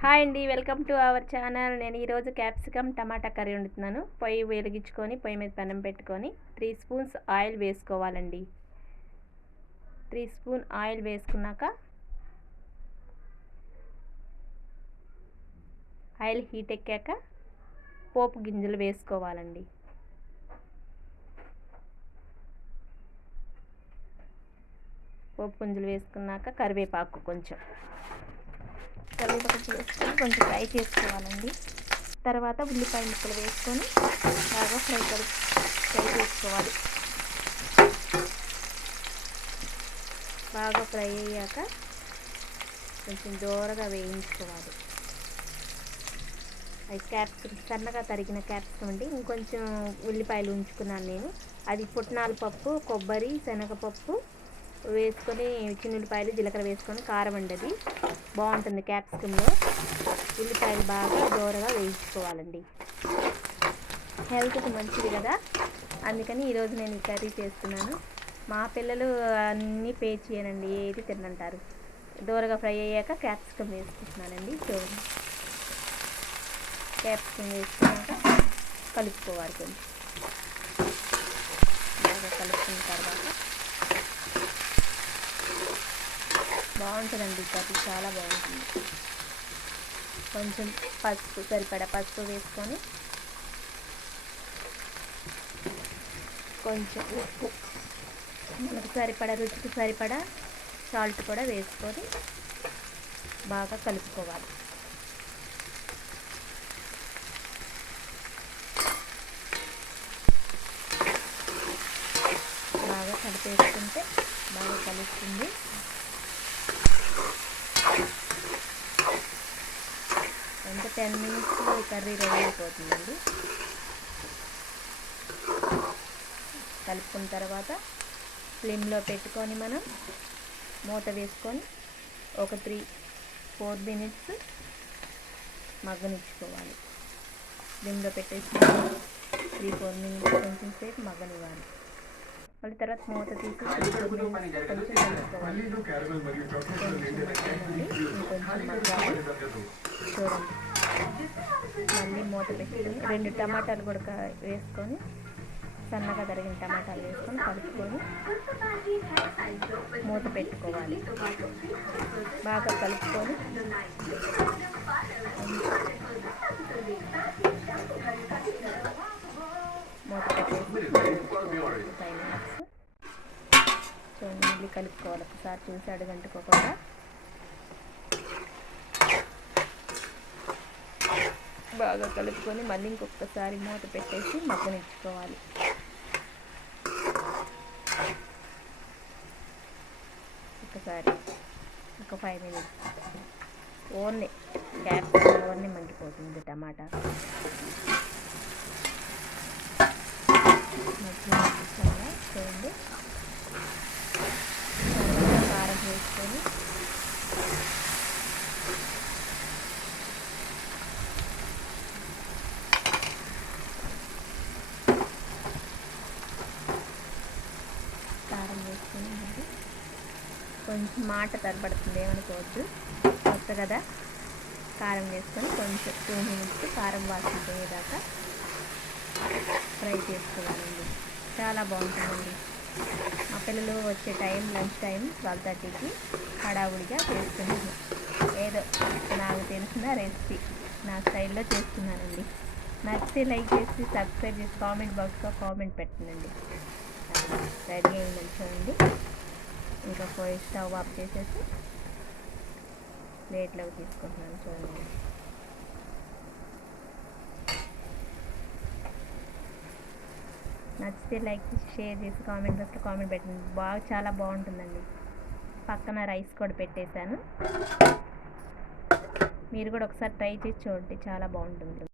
Hi అండి, welcome to our channel. నేను ఈరోజు క్యాప్సికమ్ టమాటా కర్రీ వండుతున్నాను. పొయ్యి వెలిగించుకొని పొయ్యి మీద పెనం పెట్టుకొని 3 స్పూన్స్ ఆయిల్ వేసుకోవాలండి. 3 స్పూన్ ఆయిల్ వేసుకున్నాక ఆయిల్ హీట్ ఎక్కాక పోపు గింజలు వేసుకోవాలండి. పోపు గింజలు వేసుకున్నాక కరివేపాకు కొంచెం వేసుకొని కొంచెం ఫ్రై చేసుకోవాలండి. తర్వాత ఉల్లిపాయ ముక్కలు వేసుకొని బాగా ఫ్రై చేసుకోవాలి. బాగా ఫ్రై అయ్యాక కొంచెం దూరగా వేయించుకోవాలి. అది క్యాప్సికమ్ సన్నగా తరిగిన క్యాప్సికమ్ అండి. ఇంకొంచెం ఉల్లిపాయలు ఉంచుకున్నాను నేను. అది పుట్నాల పప్పు, కొబ్బరి, శనగపప్పు వేసుకొని చిన్నుల్లిపాయలు, జీలకర్ర వేసుకొని కారం అండి. అది బాగుంటుంది. క్యాప్సికంలో ఉల్లిపాయలు బాగా దూరగా వేయించుకోవాలండి. హెల్త్కి మంచిది కదా, అందుకని ఈరోజు నేను ఈ కర్రీ చేస్తున్నాను. మా పిల్లలు అన్నీ పే చేయనండి, ఏది తినంటారు. దూరగా ఫ్రై అయ్యాక క్యాప్సికమ్ వేసుకుంటున్నానండి. చూడండి, క్యాప్సికమ్ వేసుకున్నాక కలుపుకోవాలి. కొంచెం బాగా కలుపుకున్న తర్వాత బాగుంటుందండి కర్రీ, చాలా బాగుంటుంది. కొంచెం పసుపు, సరిపడా పసుపు వేసుకొని కొంచెం ఉప్పు, మనకు సరిపడా రుచికి సరిపడా సాల్ట్ కూడా వేసుకొని బాగా కలుపుకోవాలి. బాగా కలిపేసుకుంటే బాగా కలుస్తుంది. అంటే 10 మినిట్స్లో కర్రీ రెడీ అయిపోతుందండి. కలుపుకున్న తర్వాత ఫ్లేమ్లో పెట్టుకొని మనం మూత వేసుకొని ఒక 3-4 మినిట్స్ మగ్గనిచ్చుకోవాలి. ఫ్లేమ్లో పెట్టేసి 3-4 మినిట్స్ కొంచెం సేపు మగ్గనివ్వాలి. మళ్ళీ తర్వాత మూత తీసి కొంచెం కలుపుకోవాలి. ఇంకొంచెం మగ్గాలి. చూడండి, మళ్ళీ మూత పెట్టుకొని 2 టమాటాలు కూడా వేసుకొని సన్నగా తరిగిన టమాటాలు వేసుకొని కలుపుకొని మూత పెట్టుకోవాలి. బాగా కలుపుకొని మూత పెట్టేసి 5 మినిట్స్ చూడండి, మళ్ళీ కలుపుకోవాలి. ఒకసారి చూసి అడుగంటుకోకుండా బాగా కలుపుకొని మళ్ళీ ఇంకొకసారి మూత పెట్టేసి మగ్గనిచ్చుకోవాలి. ఒకసారి ఒక 5 మినిట్స్ ఓన్లీ క్యాప్సికమ్ ఓన్లీ మగ్గిపోతుంది. టమాటా చూడండి, కారం వేసుకొని మరి కొంచెం మాట తడబడుతుంది, ఏమనుకోవద్దు. కొత్త కదా, కారం వేసుకొని కొంచెం 2 మినిట్స్ కారం వాసన పోయేదాకా ఫ్రై చేసుకోవాలండి. చాలా బాగుంటుందండి. మా పిల్లలు వచ్చే టైం లంచ్ టైం 12:30కి హడావుడిగా చేస్తున్నాను. ఏదో నాకు తెలిసిన రెసిపీ నా స్టైల్లో చేస్తున్నానండి. నచ్చితే లైక్ చేసి సబ్స్క్రైబ్ చేసి కామెంట్ బాక్స్లో కామెంట్ పెట్టండి. రెడీ అయిందని చూడండి. ఇంకా స్టవ్ ఆఫ్ చేసేసి ప్లేట్లోకి తీసుకుంటున్నాను. చూడండి, నచ్చితే లైక్ చేసి షేర్ చేసి కామెంట్ బాక్స్లో కామెంట్ పెట్టండి. చాలా బాగుంటుందండి. పక్కన రైస్ కూడా పెట్టేశాను. మీరు కూడా ఒకసారి ట్రై చేసి చూడండి, చాలా బాగుంటుంది.